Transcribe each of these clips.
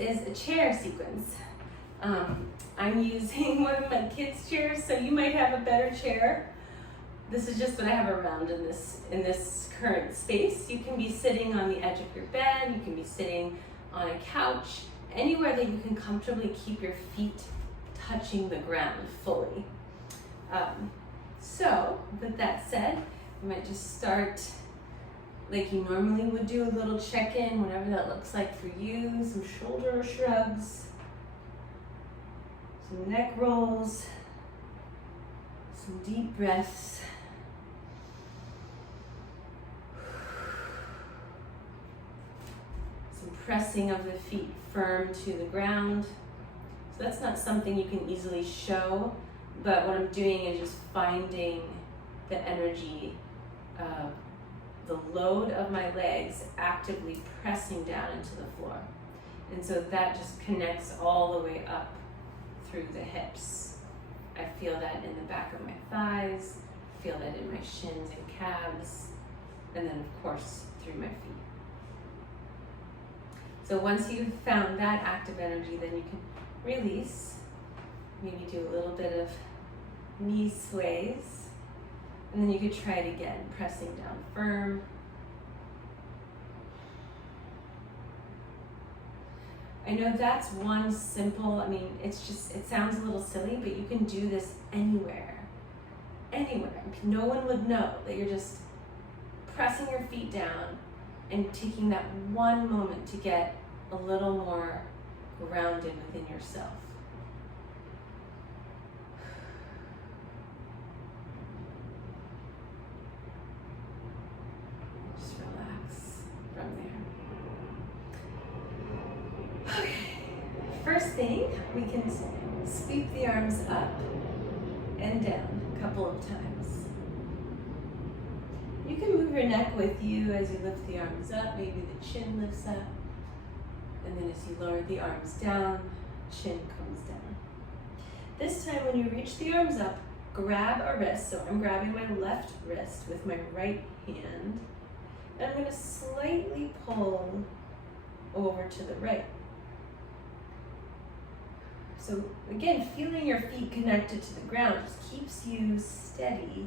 is a chair sequence. I'm using one of my kids' chairs, so you might have a better chair. This is just what I have around in this current space. You can be sitting on the edge of your bed, you can be sitting on a couch, anywhere that you can comfortably keep your feet touching the ground fully. So, with that said, you might just start like you normally would do, a little check-in, whatever that looks like for you, some shoulder shrugs, some neck rolls, some deep breaths. Some pressing of the feet firm to the ground. So that's not something you can easily show, but what I'm doing is just finding the energy of the load of my legs actively pressing down into the floor. And so that just connects all the way up through the hips. I feel that in the back of my thighs, feel that in my shins and calves, and then of course through my feet. So once you've found that active energy, then you can release, maybe do a little bit of knee sways, and then you could try it again, pressing down firm. I know that's one simple, it sounds a little silly, but you can do this anywhere. No one would know that you're just pressing your feet down and taking that one moment to get a little more grounded within yourself. Just relax from there. Okay, first thing, we can sweep the arms up and down a couple of times. You can move your neck with you as you lift the arms up. Maybe the chin lifts up. And then as you lower the arms down, chin comes down. This time when you reach the arms up, grab a wrist. So I'm grabbing my left wrist with my right hand. And I'm going to slightly pull over to the right. So again, feeling your feet connected to the ground just keeps you steady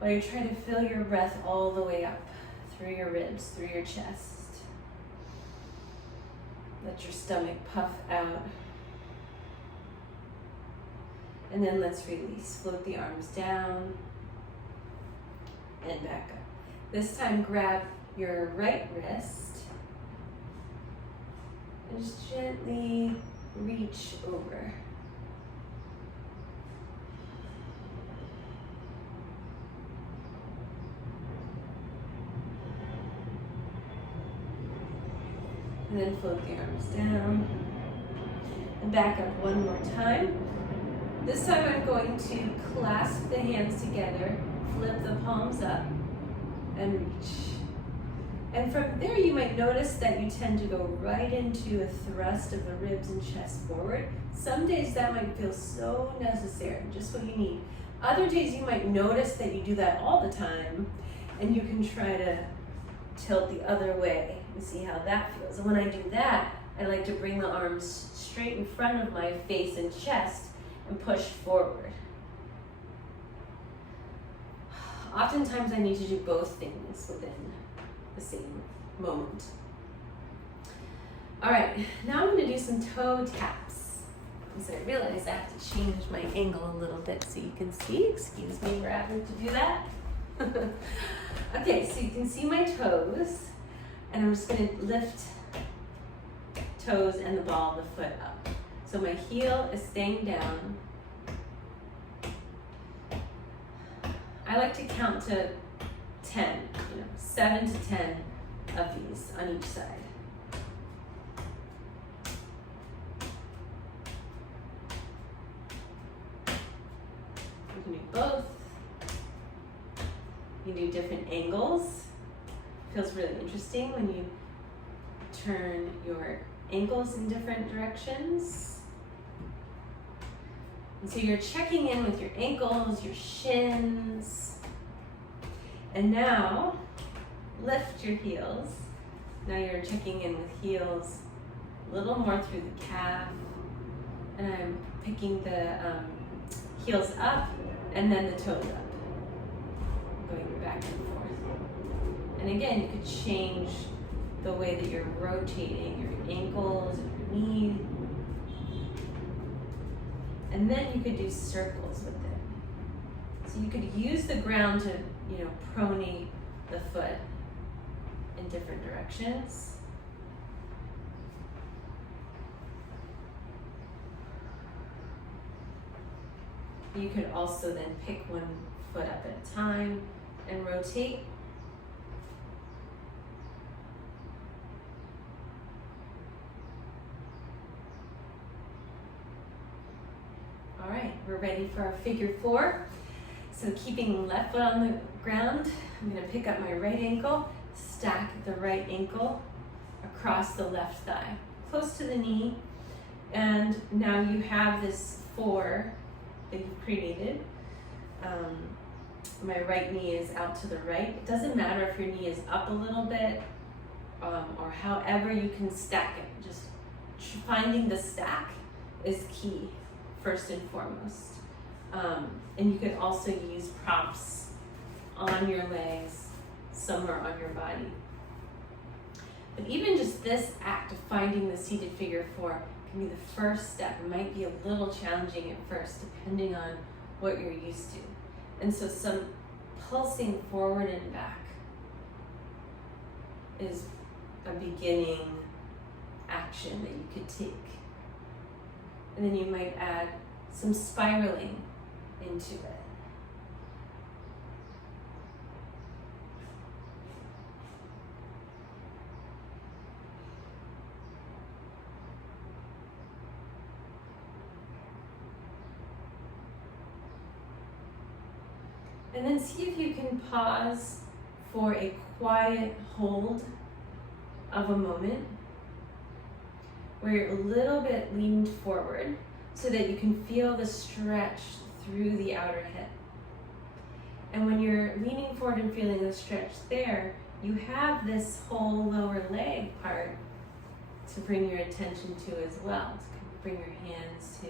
while you're trying to feel your breath all the way up through your ribs, through your chest. Let your stomach puff out. And then let's release. Float the arms down and back up. This time grab your right wrist and just gently reach over. And then float the arms down and back up one more time. This time I'm going to clasp the hands together, flip the palms up, and reach. And from there you might notice that you tend to go right into a thrust of the ribs and chest forward. Some days that might feel so necessary, just what you need. Other days you might notice that you do that all the time, and you can try to tilt the other way and see how that feels. And when I do that, I like to bring the arms straight in front of my face and chest and push forward. Oftentimes I need to do both things within the same moment. All right, now I'm going to do some toe taps. So I realize I have to change my angle a little bit so you can see. Excuse me for having to do that. Okay, so you can see my toes, and I'm just going to lift toes and the ball of the foot up. So my heel is staying down. I like to count to 10, 7 to 10 of these on each side. You can do both. You can do different angles. Feels really interesting when you turn your ankles in different directions. And so you're checking in with your ankles, your shins. And now, lift your heels Now you're checking in with heels, a little more through the calf, and I'm picking the heels up and then the toes up, going back and forth. And again, you could change the way that you're rotating your ankles and your knees. And then you could do circles with it. So you could use the ground to, pronate the foot in different directions. You could also then pick one foot up at a time and rotate. All right, we're ready for our figure 4. So keeping left foot on the ground, I'm going to pick up my right ankle, stack the right ankle across the left thigh, close to the knee. And now you have this 4 that you've created. My right knee is out to the right. It doesn't matter if your knee is up a little bit or however you can stack it. Just finding the stack is key, first and foremost. And you could also use props on your legs, somewhere on your body. But even just this act of finding the seated figure 4 can be the first step. It might be a little challenging at first, depending on what you're used to. And so some pulsing forward and back is a beginning action that you could take. And then you might add some spiraling into it. And then see if you can pause for a quiet hold of a moment where you're a little bit leaned forward so that you can feel the stretch through the outer hip. And when you're leaning forward and feeling the stretch there, you have this whole lower leg part to bring your attention to as well, to bring your hands to.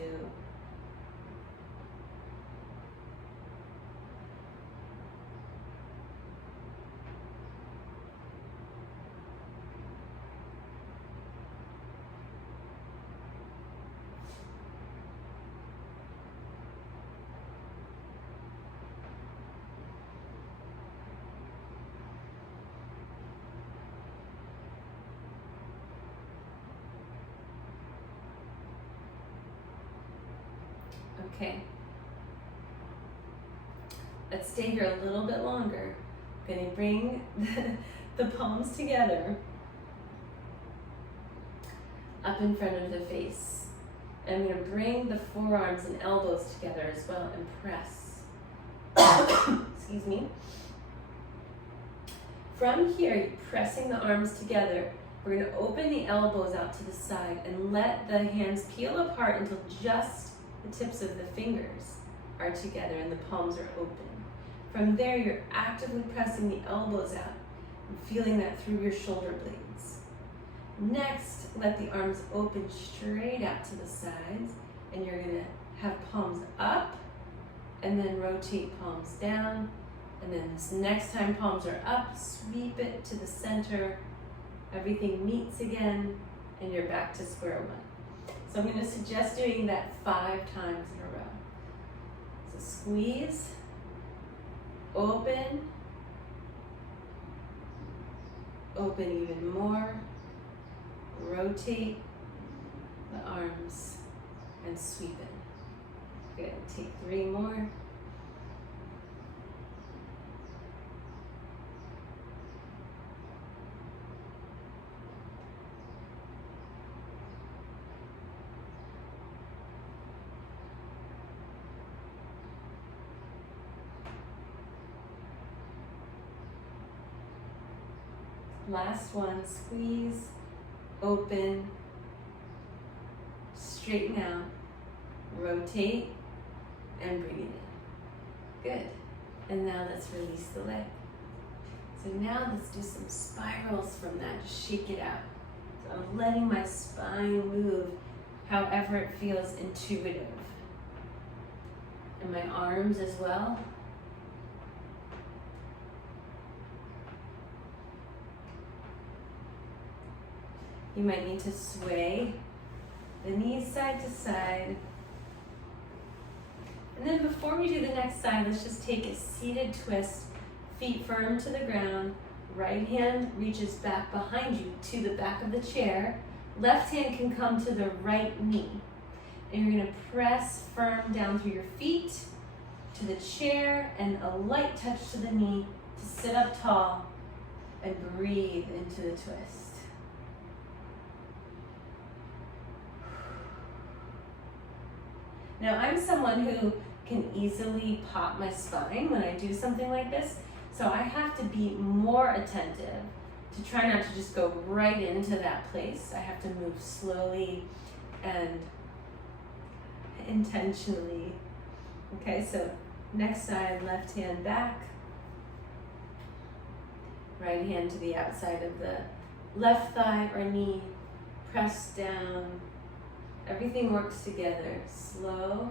Okay, let's stay here a little bit longer. I'm going to bring the palms together up in front of the face. And I'm going to bring the forearms and elbows together as well and press. Excuse me. From here, pressing the arms together, we're going to open the elbows out to the side and let the hands peel apart until just the tips of the fingers are together and the palms are open. From there, you're actively pressing the elbows out and feeling that through your shoulder blades. Next, let the arms open straight out to the sides, and you're going to have palms up and then rotate palms down. And then this next time palms are up, sweep it to the center. Everything meets again, and you're back to square one. So I'm going to suggest doing that 5 times in a row. So squeeze, open, open even more, rotate the arms, and sweep it. Good, take 3 more. Last one, squeeze, open, straighten out, rotate, and breathe in. Good. And now let's release the leg. So now let's do some spirals from that. Just shake it out. So I'm letting my spine move however it feels intuitive. And my arms as well. You might need to sway the knees side to side. And then before we do the next side, let's just take a seated twist, feet firm to the ground. Right hand reaches back behind you to the back of the chair. Left hand can come to the right knee. And you're gonna press firm down through your feet to the chair and a light touch to the knee to sit up tall and breathe into the twist. Now, I'm someone who can easily pop my spine when I do something like this, so I have to be more attentive to try not to just go right into that place. I have to move slowly and intentionally. Okay, so next side, left hand back, right hand to the outside of the left thigh or knee, press down. Everything works together. Slow.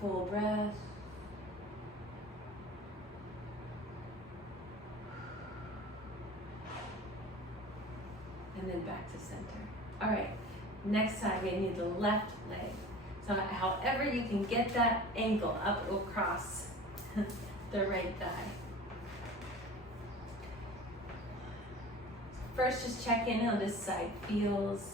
Full breath. And then back to center. All right, next side, we need the left leg. So however you can get that ankle up across the right thigh. First, just check in how this side feels.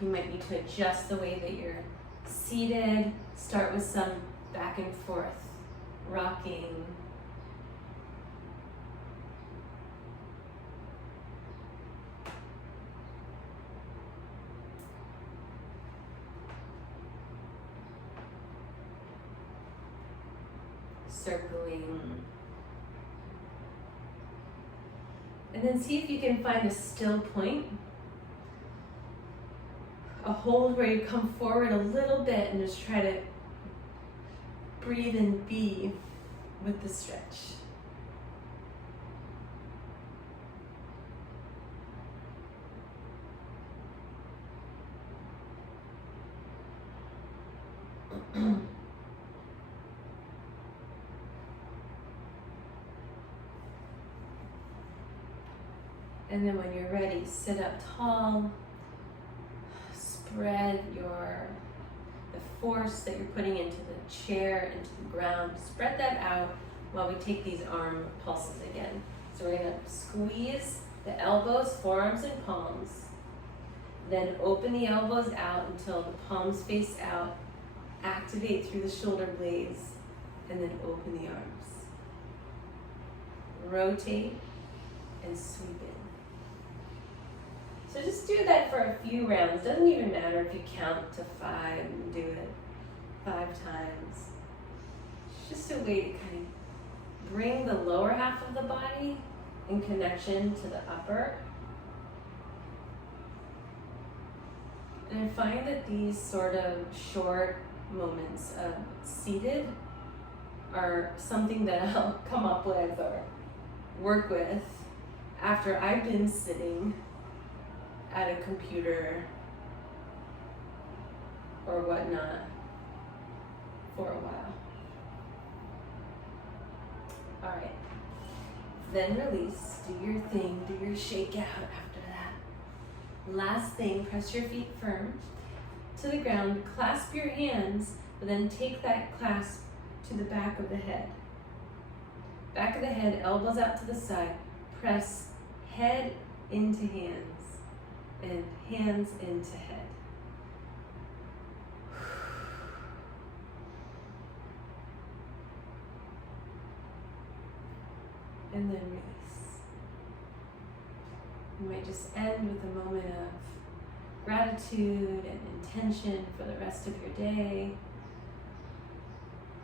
You might need to adjust the way that you're seated. Start with some back and forth rocking. Circling. And then see if you can find a still point. A hold where you come forward a little bit and just try to breathe and be with the stretch. And then when you're ready, sit up tall, spread the force that you're putting into the chair, into the ground, spread that out while we take these arm pulses again. So we're gonna squeeze the elbows, forearms, and palms, then open the elbows out until the palms face out, activate through the shoulder blades, and then open the arms. Rotate and sweep in. So just do that for a few rounds. Doesn't even matter if you count to 5 and do it 5 times. It's just a way to kind of bring the lower half of the body in connection to the upper. And I find that these sort of short moments of seated are something that I'll come up with or work with after I've been sitting at a computer or whatnot for a while. All right, then release, do your thing, do your shake out after that. Last thing, press your feet firm to the ground, clasp your hands, but then take that clasp to the back of the head. Back of the head, elbows out to the side, press head into hands and hands into head. And then release. You might just end with a moment of gratitude and intention for the rest of your day.